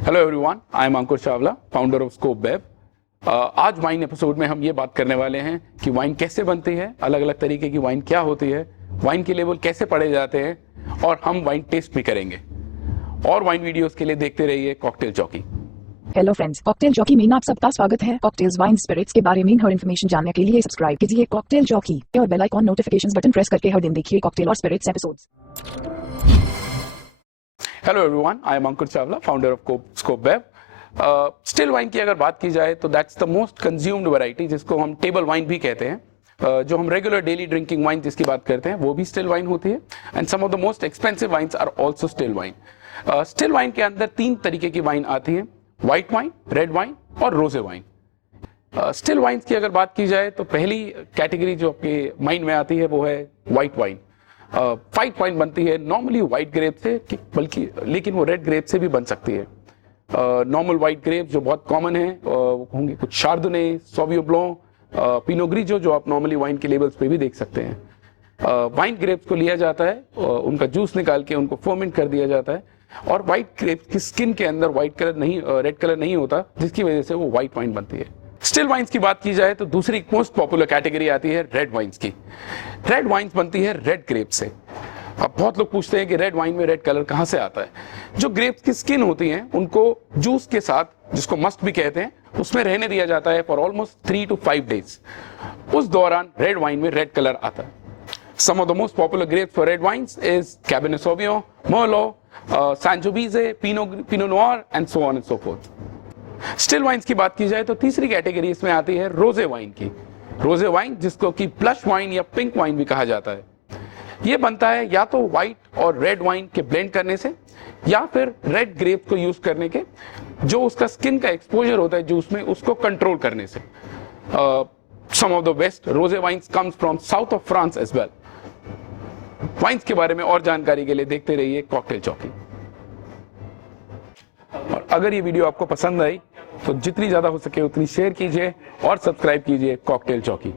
Hello everyone, I am Ankur Chawla, founder of Scope web. आज wine episode में हम ये बात करने वाले हैं कि वाइन कैसे बनती है, अलग अलग तरीके की वाइन क्या होती है, वाइन के लेवल कैसे पढ़े जाते हैं और हम वाइन टेस्ट भी करेंगे। और वाइन वीडियोस के लिए देखते रहिए cocktail jockey. Hello friends, cocktail jockey में आप सबका स्वागत है। कॉकटेल्स, वाइन, स्पिरिट्स के बारे में हर इन्फॉर्मेशन जानने के लिए सब्सक्राइब कीजिए कॉकटेल जॉकी और bell icon notifications button press करके हर दिन देखिए कॉकटेल और spirits episodes. Hello everyone, I am Ankur Chawla, founder of Scope Web. Still wine की अगर बात की जाए तो that's the most consumed variety, जिसको हम टेबल वाइन भी कहते हैं। जो हम रेगुलर डेली ड्रिंकिंग वाइन जिसकी बात करते हैं वो भी स्टिल वाइन होती है। And some of the most expensive wines are also still wine. Still wine के अंदर 3 तरीके की वाइन आती है: व्हाइट वाइन, रेड वाइन और रोजे वाइन। स्टिल वाइन्स की अगर बात की जाए तो पहली कैटेगरी जो आपके माइंड में आती है वो है व्हाइट वाइन। व्हाइट वाइन बनती है नॉर्मली व्हाइट ग्रेप से, बल्कि लेकिन वो रेड ग्रेप से भी बन सकती है। नॉर्मल व्हाइट ग्रेप जो बहुत कॉमन है होंगे कुछ शार्दोने, सॉवियो ब्लॉं, पिनो ग्रीजो, जो आप नॉर्मली वाइन के लेबल्स पे भी देख सकते हैं। वाइन ग्रेप्स को लिया जाता है, उनका जूस निकाल के उनको फर्मेंट कर दिया जाता है और व्हाइट ग्रेप की स्किन के अंदर व्हाइट कलर नहीं, रेड कलर नहीं होता, जिसकी वजह से वो व्हाइट वाइन बनती है। स्टिल वाइन्स की बात की जाए तो दूसरी मोस्ट पॉपुलर कैटेगरी आती है रेड वाइन्स की। रेड वाइन्स बनती है रेड ग्रेप से। अब बहुत लोग पूछते हैं कि रेड वाइन में रेड कलर कहां से आता है। जो ग्रेप्स की स्किन होती हैं उनको जूस के साथ, जिसको मस्ट भी कहते हैं, उसमें रहने दिया जाता है फॉर ऑलमोस्ट 3 to 5 डेज। उस दौरान रेड वाइन में रेड कलर आता है। Some of the most popular grapes for red wines is Cabernet Sauvignon, Merlot, Sangiovese, Pinot Noir and so on and so forth. Still wines की बात की जाए तो तीसरी कैटेगरी इसमें आती है रोजे वाइन की। रोजे वाइन, जिसको कि ब्लश वाइन या पिंक वाइन भी कहा जाता है, ये बनता है या तो व्हाइट और रेड वाइन के ब्लेंड करने से या फिर रेड ग्रेप को यूज करने के, जो उसका स्किन का एक्सपोजर होता है जूस में, उसको कंट्रोल करने से। Some of the best rose wines comes from south of France as well. Wines के बारे में और जानकारी के लिए देखते रहिए कॉकटेल जॉकी। और अगर ये वीडियो आपको पसंद आई तो जितनी ज्यादा हो सके उतनी शेयर कीजिए और सब्सक्राइब कीजिए कॉकटेल जॉकी।